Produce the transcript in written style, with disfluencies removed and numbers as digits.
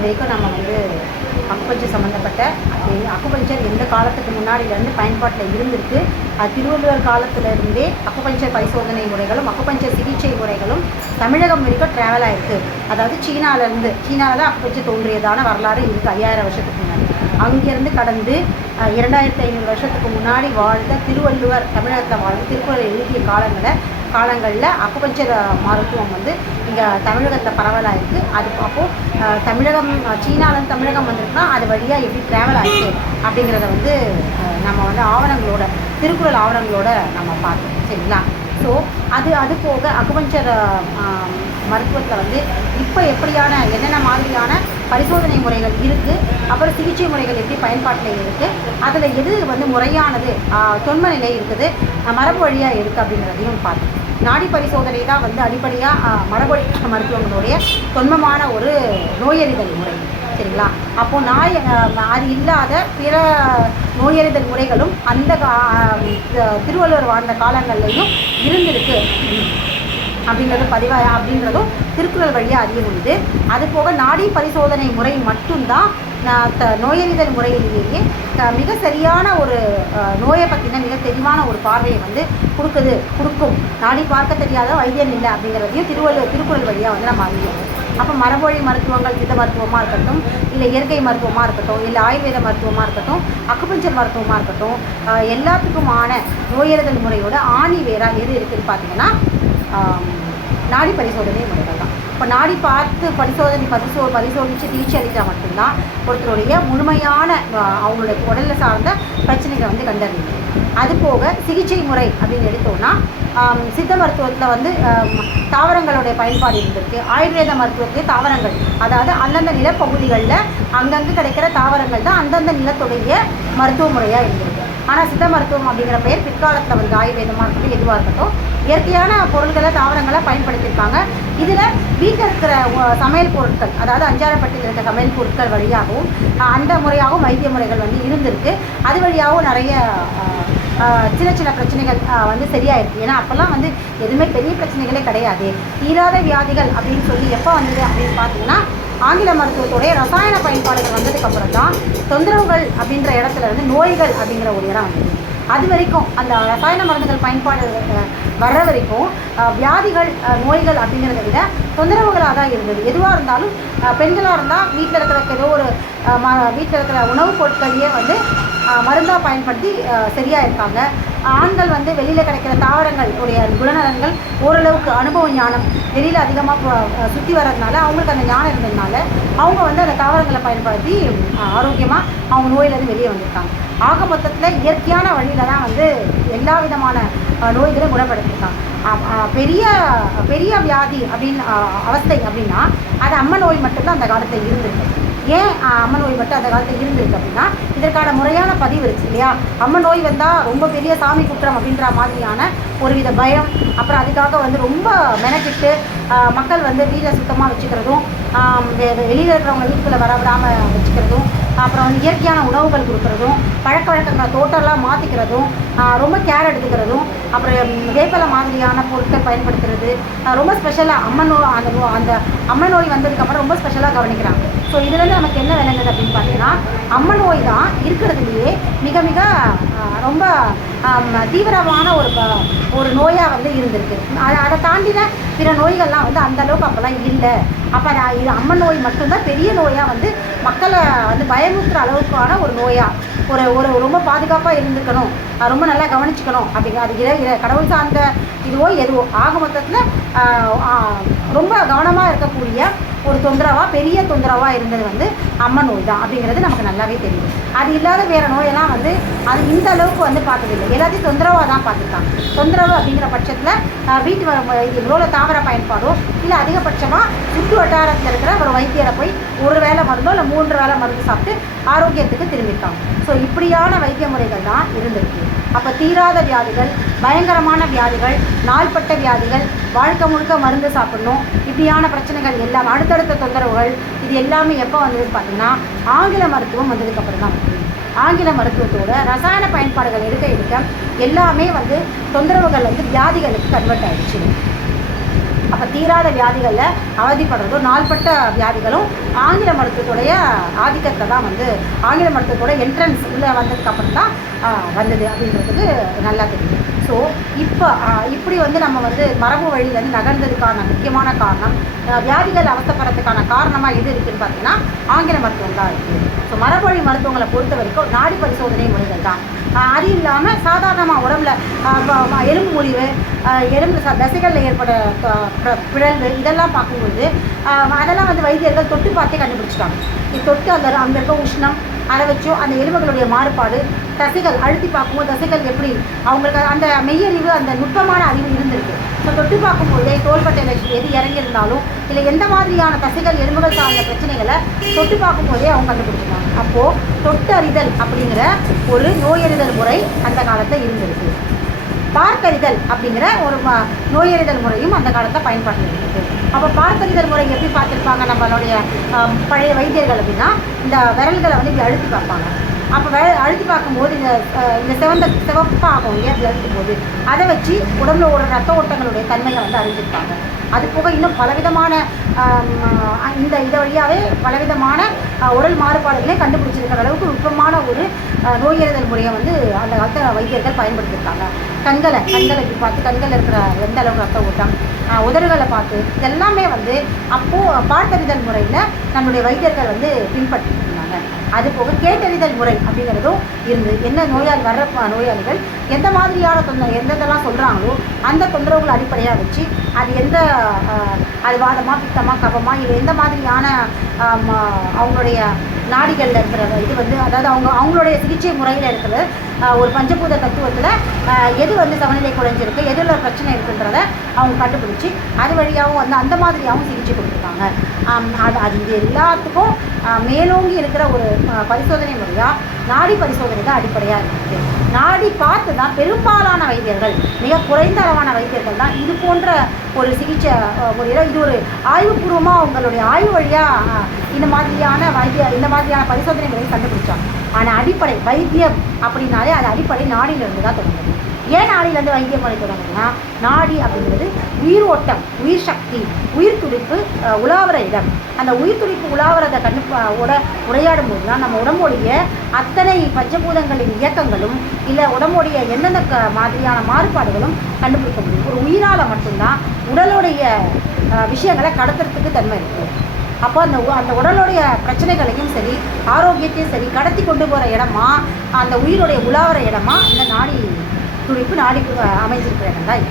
இது வரைக்கும் நம்ம வந்து அக்குபஞ்சர் சம்மந்தப்பட்ட அக்குபஞ்சர் எந்த காலத்துக்கு முன்னாடியிலேருந்து பயன்பாட்டில் இருந்திருக்கு. அது திருவள்ளுவர் காலத்திலிருந்தே அக்குபஞ்சர் பரிசோதனை முறைகளும் அக்குபஞ்சர் சிகிச்சை முறைகளும் தமிழகம் வரைக்கும் ட்ராவல் ஆகிருக்கு. அதாவது சீனாவில் தான் அக்குபஞ்சர் தோன்றியதான வரலாறு இருக்குது 5000 வருஷத்துக்கு முன்னாடி. அங்கேருந்து கடந்து 2500 வருஷத்துக்கு முன்னாடி வாழ்ந்த திருவள்ளுவர் தமிழகத்தில் வாழ்ந்த திருக்குறள் எழுதிய காலங்களில் அக்குபஞ்சர் மருத்துவம் வந்து இங்கே தமிழகத்தில் பரவலாக இருக்குது. அது அப்போது தமிழகம் சீனாவிலேருந்து தமிழகம் வந்திருக்குன்னா அது வழியாக எப்படி ட்ராவல் ஆகிருக்கு அப்படிங்கிறத வந்து நம்ம வந்து ஆவணங்களோட திருக்குறள் ஆவணங்களோட நம்ம பார்த்தோம். சரிங்களா? ஸோ அது போக அக்குபஞ்சர் மருத்துவத்தில் வந்து இப்போ எப்படியான என்னென்ன மாதிரியான பரிசோதனை முறைகள் இருக்குது, அப்புறம் சிகிச்சை முறைகள் எப்படி பயன்பாட்டில் இருக்குது, அதில் எது வந்து முறையானது, தொன்ம நிலை இருக்குது, மரபு வழியாக இருக்குது அப்படிங்கிறதையும் பார்த்தோம். நாடி பரிசோதனை தான் வந்து அடிப்படையாக மரபொழி மருத்துவங்களுடைய தொன்மமான ஒரு நோயறிதல் முறை. சரிங்களா? அப்போது அது இல்லாத பிற நோயறிதல் முறைகளும் அந்த திருவள்ளுவர் வாழ்ந்த காலங்கள்லேயும் இருந்திருக்கு அப்படின்றதும் திருக்குறள் வழியாக அறிய முடியுது. அது போக நாடி பரிசோதனை முறை மட்டும்தான் நோயறிதல் முறையிலேயே மிக சரியான ஒரு நோயை பற்றின மிக தெளிவான ஒரு பார்வையை வந்து கொடுக்கும். நாடி பார்க்க தெரியாத வைத்தியம் இல்லை அப்படிங்கிறதையும் திருக்குறள் வழியாக வந்து நம்ம அறிவோம். அப்போ மரபொழி மருத்துவங்கள் சித்த மருத்துவமாக இருக்கட்டும், இல்லை இயற்கை மருத்துவமாக இருக்கட்டும், இல்லை ஆயுர்வேத மருத்துவமாக இருக்கட்டும், அக்குபஞ்சர் மருத்துவமாக இருக்கட்டும், எல்லாத்துக்குமான நோயறிதல் முறையோட ஆணி வேறாக எது இருக்குதுன்னு பார்த்தீங்கன்னா நாடி பரிசோதனை முறைகள் தான். இப்போ நாடி பார்த்து பரிசோதித்து சிகிச்சை அளித்தால் மட்டும்தான் ஒருத்தருடைய முழுமையான அவங்களுடைய உடலில் சார்ந்த பிரச்சனைகளை வந்து கண்டறியும். அது போக சிகிச்சை முறை அப்படின்னு எடுத்தோம்னா சித்த மருத்துவத்தில் வந்து தாவரங்களுடைய பயன்பாடு இருந்திருக்கு. ஆயுர்வேத மருத்துவத்தில் தாவரங்கள், அதாவது அந்தந்த நிலப்பகுதிகளில் அங்கங்கே கிடைக்கிற தாவரங்கள் தான் அந்தந்த நிலத்துடைய மருத்துவ முறையாக இருந்திருக்கு. ஆனால் சித்த மருத்துவம் அப்படிங்கிற பெயர் பிற்காலத்தில் வந்து ஆயுர்வேதமாக இருக்கட்டும் எதுவாக இருக்கட்டும் இயற்கையான பொருட்களை தாவரங்களை பயன்படுத்தியிருக்காங்க. இதில் வீட்டில் இருக்கிற சமையல் பொருட்கள், அதாவது அஞ்சாரப்பட்டியில் இருக்கிற சமையல் பொருட்கள் வழியாகவும் அந்த முறையாகவும் வைத்திய முறைகள் வந்து இருந்திருக்கு. அது வழியாகவும் நிறைய சின்ன பிரச்சனைகள் வந்து சரியாயிருக்கு. ஏன்னா அப்போல்லாம் வந்து எதுவுமே பெரிய பிரச்சனைகளே கிடையாது. தீராத வியாதிகள் அப்படின்னு சொல்லி எப்போ வந்தது அப்படின்னு பார்த்தீங்கன்னா ஆங்கில மருத்துவத்துடைய ரசாயன பயன்பாடுகள் வந்ததுக்கப்புறம் தான் தொந்தரவுகள் அப்படின்ற இடத்துல இருந்து நோய்கள் அப்படிங்கிற ஒரு இடம் வந்தது. அது வரைக்கும் அந்த ரசாயன மருந்துகள் பயன்பாடு வர்ற வரைக்கும் வியாதிகள் நோய்கள் அப்படிங்கிறத விட தொந்தரவுகளாக தான் இருந்தது. எதுவாக இருந்தாலும் பெண்களாக இருந்தால் வீட்டில் இருக்கிற ஏதோ ஒரு வீட்டில் இருக்கிற உணவுப் பொருட்களையே வந்து மருந்தாக பயன்படுத்தி சரியாக இருக்காங்க. ஆண்கள் வந்து வெளியில் கிடைக்கிற தாவரங்கள் உடைய குணநலன்கள் ஓரளவுக்கு அனுபவ ஞானம் வெளியில் அதிகமாக சுற்றி வர்றதுனால அவங்களுக்கு அந்த ஞானம் இருந்ததுனால அவங்க வந்து அந்த தாவரங்களை பயன்படுத்தி ஆரோக்கியமாக அவங்க நோயிலேருந்து வெளியே வந்திருக்காங்க. ஆக மொத்தத்தில் இயற்கையான வழியில் தான் வந்து எல்லா விதமான நோய்களையும் குணப்படுத்தியிருக்காங்க. பெரிய வியாதி அப்படின்னு அவஸ்தை அப்படின்னா அது அம்ம நோய் மட்டும்தான் அந்த காலத்தில் இருந்திருக்கு. ஏன் அம்ம நோய் மட்டும் அந்த காலத்தில் இருந்திருக்கு அப்படின்னா இதற்கான முறையான பதிவு இருக்குது இல்லையா? அம்ம நோய் வந்தால் ரொம்ப பெரிய சாமி குற்றம் அப்படின்ற மாதிரியான ஒருவித பயம், அப்புறம் அதுக்காக வந்து ரொம்ப மெனக்கிட்டு மக்கள் வந்து வீட்டை சுத்தமாக வச்சுக்கிறதும், வெளியில் இருக்கிறவங்க வீட்டுக்குள்ளே வரவிடாமல் வச்சுக்கிறதும், அப்புறம் வந்து இயற்கையான உணவுகள் கொடுக்குறதும், பழக்க வழக்கங்களை டோட்டலாக மாற்றிக்கிறதும், ரொம்ப கேர் எடுத்துக்கிறதும், அப்புறம் வேப்பலை மாதிரியான பொருட்கள் பயன்படுத்துறது ரொம்ப ஸ்பெஷலாக அந்த அம்ம நோய் வந்ததுக்கப்புறம் ரொம்ப ஸ்பெஷலாக கவனிக்கிறாங்க. ஸோ இதுலேருந்து நமக்கு என்ன விளங்குது அப்படின்னு பார்த்தீங்கன்னா அம்ம நோய் தான் இருக்கிறதுலையே மிக மிக ரொம்ப தீவிரமான ஒரு நோயாக வந்து இருந்திருக்கு. அதை தாண்டின பிற நோய்கள்லாம் வந்து அந்தளவுக்கு அப்போல்லாம் இல்லை. அப்போ இது அம்ம நோய் மட்டும்தான் பெரிய நோயாக வந்து மக்களை வந்து பயமுறுத்துற அளவுக்கான ஒரு நோயாக ஒரு ரொம்ப பாதுகாப்பாக இருந்துக்கணும், ரொம்ப நல்லா கவனிச்சுக்கணும் அப்படிங்கிற அது கடவுள் சார்ந்த இதுவோ எதுவோ ஆக மொத்தத்தில் ரொம்ப கவனமாக இருக்கக்கூடிய ஒரு பெரிய தொந்தரவாக இருந்தது வந்து அம்ம நோய் தான் அப்படிங்கிறது நமக்கு நல்லாவே தெரியும். அது இல்லாத வேறு நோயெல்லாம் வந்து அது இந்த அளவுக்கு வந்து பார்த்ததில்லை. எல்லாத்தையும் தொந்தரவாக தான் பார்த்துருக்காங்க. தொந்தரவு அப்படிங்கிற பட்சத்தில் வீட்டு எவ்வளோ தாவர பயன்பாடோ இல்லை அதிகபட்சமாக சுற்று வட்டாரத்தில் இருக்கிற ஒரு வைத்தியரை போய் ஒரு வேளை மருந்தோ இல்லை 3 வேளை மருந்து சாப்பிட்டு ஆரோக்கியத்துக்கு திரும்பியிருக்காங்க. ஸோ இப்படியான வைத்திய முறைகள் தான் இருந்திருக்கு. அப்போ தீராத வியாதிகள், பயங்கரமான வியாதிகள், நாள்பட்ட வியாதிகள், வாழ்க்கை முழுக்க மருந்து சாப்பிடணும், இப்படியான பிரச்சனைகள் எல்லாம் அடுத்தடுத்த தொந்தரவுகள் இது எல்லாமே எப்போ வந்ததுன்னு பார்த்தீங்கன்னா ஆங்கில மருத்துவம் வந்ததுக்கப்புறம் தான் வந்து ஆங்கில மருத்துவத்தோட ரசாயன பயன்பாடுகள் எடுக்க எல்லாமே வந்து தொந்தரவுகள் வந்து வியாதிகளுக்கு கன்வெர்ட் ஆகிடுச்சு. அப்போ தீராத வியாதிகளில் அவதிப்படுறதும் நாள்பட்ட வியாதிகளும் ஆங்கில மருத்துவத்துடைய ஆதிக்கத்தை தான் வந்து ஆங்கில மருத்துவத்தோட என்ட்ரன்ஸ் உள்ளே வந்ததுக்கப்புறம் தான் வந்தது அப்படின்றதுக்கு நல்லா தெரியும். ஸோ இப்படி வந்து நம்ம வந்து மரபு வழியிலேருந்து நகர்ந்ததுக்கான முக்கியமான காரணம், வியாதிகள் அவஸ்தைப்படுறதுக்கான காரணமாக எது இருக்குதுன்னு பார்த்தீங்கன்னா ஆங்கில மருத்துவம் தான் இருக்குது. ஸோ மரபு வழி மருத்துவங்களை பொறுத்த வரைக்கும் நாடி பரிசோதனை முறைகள் தான். அது இல்லாமல் சாதாரணமாக உடம்புல எலும்பு முறிவு, எலும்பு தசைகளில் ஏற்பட பிழல்வு இதெல்லாம் பார்க்கும்போது அதெல்லாம் வந்து வைத்தியர்கள் தொட்டு பார்த்தே கண்டுபிடிச்சிட்டாங்க. இது தொட்டு அங்கே இருக்க உஷ்ணம் அதை வச்சோ அந்த எலும்புகளுடைய மாறுபாடு, தசைகள் அழுத்தி பார்க்கும்போது தசைகள் எப்படி அவங்களுக்கு அந்த மெய்யறிவு அந்த நுட்பமான அறிவு இருந்திருக்கு. ஸோ தொட்டு பார்க்கும்போதே தோள்பட்டையில் எது இறங்கியிருந்தாலும் இல்லை எந்த மாதிரியான தசைகள் எலும்புகள் சார்ந்த பிரச்சனைகளை தொட்டு பார்க்கும்போதே அவங்க கண்டுபிடிச்சிருக்காங்க. அப்போது தொட்டு அறிதல் அப்படிங்கிற ஒரு நோயறிதல் முறை அந்த காலத்தில் இருந்திருக்கு. பார்த்தறிதல் அப்படிங்கிற ஒரு நோயறிதல் முறையும் அந்த காலத்தில் பயன்பாட்டில் இருக்குது. அப்போ பார்த்தறிதல் முறை எப்படி பார்த்துருப்பாங்க நம்மளுடைய பழைய வைத்தியர்கள் அப்படின்னா, இந்த விரல்களை வந்து இப்படி அழுத்தி பார்ப்பாங்க. அப்போ அழுத்தி பார்க்கும்போது இந்த சிவப்பாகும் இல்லையா, அப்படி அழுத்தும் போது அதை வச்சு உடம்புல ஒரு ரத்த ஓட்டங்களுடைய தன்மையை வந்து அறிஞ்சிருப்பாங்க. அது போக இன்னும் பலவிதமான இதை வழியாகவே பலவிதமான உடல் மாறுபாடுகளே கண்டுபிடிச்சிருக்கிற அளவுக்கு நுட்பமான ஒரு நோயறிதல் முறையை வந்து அந்த காலத்தில் வைத்தியர்கள் பயன்படுத்தியிருக்காங்க. கண்களை இப்படி பார்த்து கண்களில் இருக்கிற எந்த அளவுக்கு ரத்த ஓட்டம், உதடுகளை பார்த்து இதெல்லாமே வந்து அப்போது பார்த்தறிதல் முறையில் நம்முடைய வைத்தியர்கள் வந்து பின்பற்றிருந்தாங்க. அது போக கேட்டறிதல் முறை அப்படிங்கிறதும் இருந்து என்ன நோயாளி வர்ற நோயாளிகள் எந்த மாதிரியான எந்தெல்லாம் சொல்கிறாங்களோ அந்த தொந்தரவுகள் அடிப்படையாக வச்சு அது அது வாதமாக பித்தமாக கபமாக இல்லை எந்த மாதிரியான அவங்களுடைய நாடிகளில் இருக்கிற இது வந்து அதாவது அவங்களுடைய சிகிச்சை முறையில் இருக்கிற ஒரு பஞ்சபூத தத்துவத்தில் எது வந்து சமநிலை குறைஞ்சிருக்கு, எதில் பிரச்சனை இருக்குன்றத அவங்க கண்டுபிடிச்சி அது வழியாகவும் வந்து அந்த மாதிரியாகவும் சிகிச்சை கொடுத்துருக்காங்க. அது இது எல்லாத்துக்கும் மேலோங்கி இருக்கிற ஒரு பரிசோதனை முறையாக நாடி பரிசோதனை தான் அடிப்படையாக இருக்குது. நாடி பார்த்து தான் பெரும்பாலான வைத்தியர்கள், மிக குறைந்த அளவான வைத்தியர்கள் தான் இது போன்ற ஒரு சிகிச்சை முறையில் இது ஒரு ஆய்வுபூர்வமாக அவங்களுடைய ஆய்வு வழியாக இந்த மாதிரியான பரிசோதனை முறையை கண்டுபிடிச்சாங்க. ஆனால் அடிப்படை வைத்தியம் அப்படின்னாலே அது அடிப்படை நாடியிலிருந்து தான் தொடங்குது. ஏன் நாடியிலேருந்து வைத்திய முறை தொடங்குதுன்னா, நாடி அப்படிங்கிறது உயிர் ஓட்டம், உயிர் சக்தி, உயிர் துடிப்பு உலாவர இடம். அந்த உயிர் துடிப்பு உலாவரதை உரையாடும் போது தான் நம்ம உடம்புடைய அத்தனை பஞ்சபூதங்களின் இயக்கங்களும் இல்லை உடம்புடைய எந்தெந்த மாதிரியான மாறுபாடுகளும் கண்டுபிடிக்க முடியும். ஒரு உயிரால் மட்டும்தான் உடலுடைய விஷயங்களை கடத்துறதுக்கு தன்மை இருக்குது. அப்போ அந்த உடலுடைய பிரச்சனைகளையும் சரி ஆரோக்கியத்தையும் சரி கடத்தி கொண்டு போகிற இடமா அந்த உயிருடைய உலாவர இடமா இந்த நாடி துடிப்பு நாடி அமைஞ்சிருக்கிற இடம் தான்.